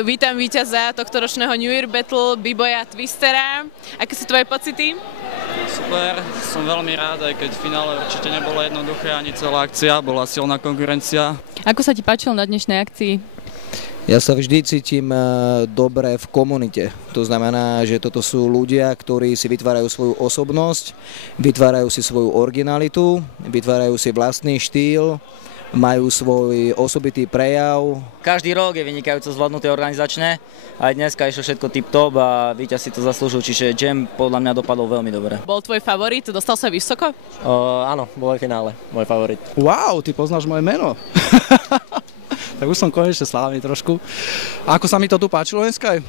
Vítam víťaza tohtoročného New Year Battle, B-boya Twistera. Aké sú tvoje pocity? Super, som veľmi rád, aj keď v finále určite nebolo jednoduché, ani celá akcia, bola silná konkurencia. Ako sa ti páčilo na dnešnej akcii? Ja sa vždy cítim dobre v komunite. To znamená, že toto sú ľudia, ktorí si vytvárajú svoju osobnosť, vytvárajú si svoju originalitu, vytvárajú si vlastný štýl, majú svoj osobitý prejav. Každý rok je vynikajúco zvládnuté organizačne, aj dneska išlo všetko tip-top a víťaz si to zaslúžil, čiže jam podľa mňa dopadol veľmi dobre. Bol tvoj favorit? Dostal sa vysoko? Áno, bol aj v finále, môj favorit. Wow, ty poznáš moje meno. Tak už som konečne slávny trošku. Ako sa mi to tu páčilo dneska?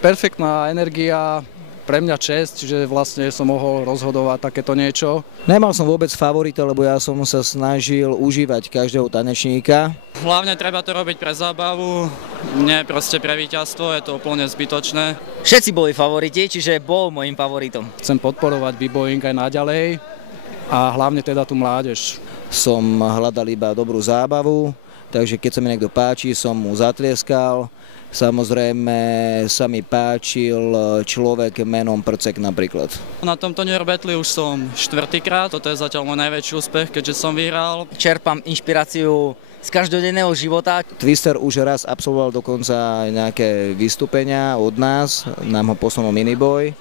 Perfektná energia, pre mňa česť, že vlastne som mohol rozhodovať takéto niečo. Nemal som vôbec favorita, lebo ja som sa snažil užívať každého tanečníka. Hlavne treba to robiť pre zábavu, nie proste pre víťazstvo, je to úplne zbytočné. Všetci boli favoriti, čiže bol môjim favoritom. Chcem podporovať b-boying aj naďalej a hlavne teda tú mládež. Som hľadal iba dobrú zábavu, takže keď sa mi niekto páči, som mu zatlieskal. Samozrejme sa mi páčil človek menom Prcek napríklad. Na tomto New Year Battle už som štvrtýkrát, toto je zatiaľ môj najväčší úspech, keďže som vyhral. Čerpám inšpiráciu z každodenného života. Twister už raz absolvoval dokonca aj nejaké vystúpenia od nás, nám ho posunul Miniboy.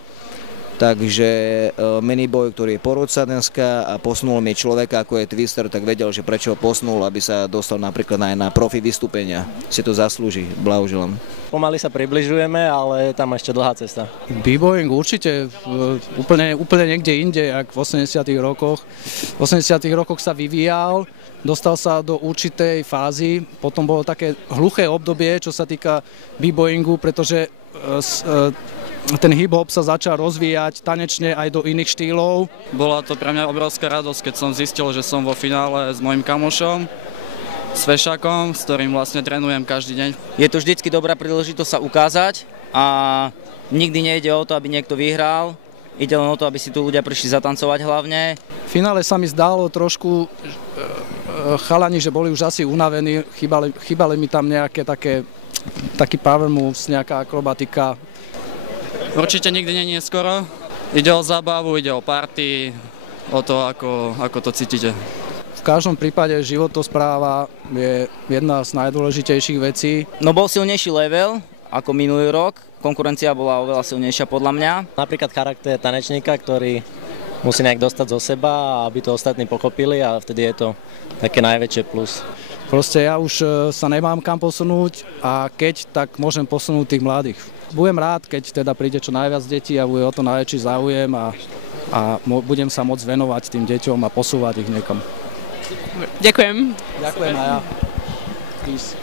Takže Miniboy, ktorý je porodca dneska a posunul mi človeka ako je Twister, tak vedel, že prečo ho posunul, aby sa dostal napríklad aj na profi vystúpenia. Si to zaslúži, blahoželám. Pomaly sa približujeme, ale tam ešte dlhá cesta. B-boying určite úplne niekde inde, jak v 80 rokoch. V 80 rokoch sa vyvíjal, dostal sa do určitej fázy, potom bolo také hluché obdobie, čo sa týka b-boyingu, pretože ten hip-hop sa začal rozvíjať tanečne aj do iných štýlov. Bola to pre mňa obrovská radosť, keď som zistil, že som vo finále s mojim kamošom, s Fešakom, s ktorým vlastne trénujem každý deň. Je to vždycky dobrá príležitosť sa ukázať a nikdy nejde o to, aby niekto vyhral. Ide len o to, aby si tu ľudia prišli zatancovať hlavne. V finále sa mi zdalo trošku chalani, že boli už asi unavení, chýbali mi tam nejaké taký power moves, nejaká akrobatika. Určite nikdy nie je skoro. Ide o zábavu, ide o party, o to, ako to cítite. V každom prípade životospráva je jedna z najdôležitejších vecí. No bol silnejší level ako minulý rok. Konkurencia bola oveľa silnejšia podľa mňa. Napríklad charakter tanečníka, ktorý musí nejak dostať zo seba, aby to ostatní pochopili a vtedy je to také najväčšie plus. Proste ja už sa nemám kam posunúť a keď, tak môžem posunúť tých mladých. Budem rád, keď teda príde čo najviac detí a bude o to najväčší záujem a budem sa môcť venovať tým deťom a posúvať ich niekam. Ďakujem. Ďakujem aj ja. Peace.